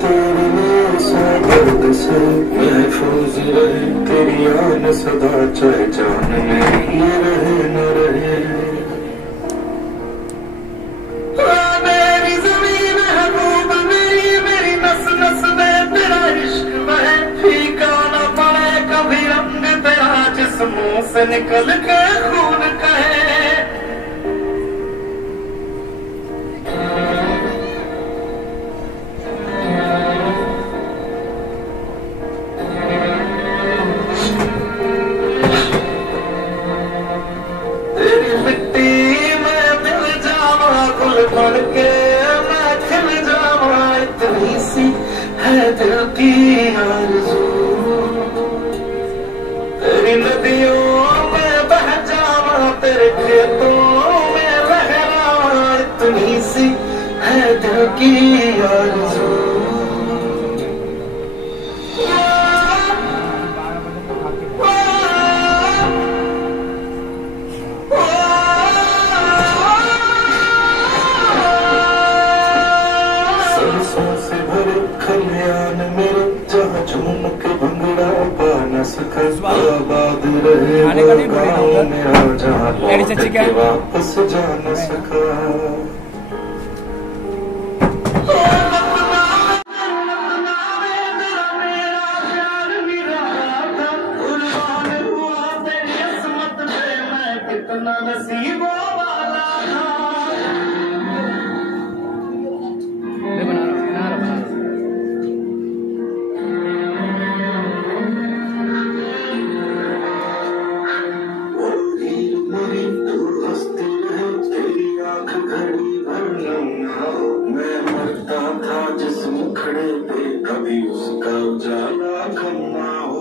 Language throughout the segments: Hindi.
तेरे लिए सौ दर्द से महफूज रहे तेरी आन सदा, चाहे जान मेरी ये रहे न रहे। मेरी जमीन है दूब मेरी, मेरी नस नस में तेरा इश्क बहे, फीका न पड़े कभी रंग तेरा जिस मुंह से निकल के खून कहे। बन के मैं खिल जावा, इतनी सी है दिल की आरज़ू, तेरी नदियों में बह जावा, तेरे खेतों में लहरावा, इतनी सी है दिल की आरज़ू। खलियान मेरे जहाँ झूम के भंगड़ा पा न सका, आबाद रहे वो गाँव मेरा जहाँ लौट के वापस जा न सका। कितना नसीबों वाला था। मैं मरता था जिस मुखड़े पे, कभी उसका उजाला कम ना हो।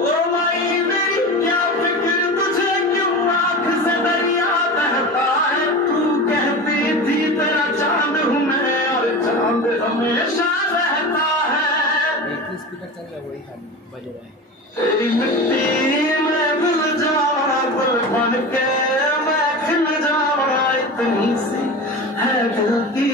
ओ माई मेरी क्या फिक्र तुझे, क्यों आँख से दरिया बहता है, तू कहती थी तेरा चांद हूँ मैं और चांद हमेशा रहता है। स्पीकर चल रहा है वही बज रहा है। तेरी मिट्टी में मिल जावा गुल बन के, मैं खिल जावा, इतनी सी है दिल की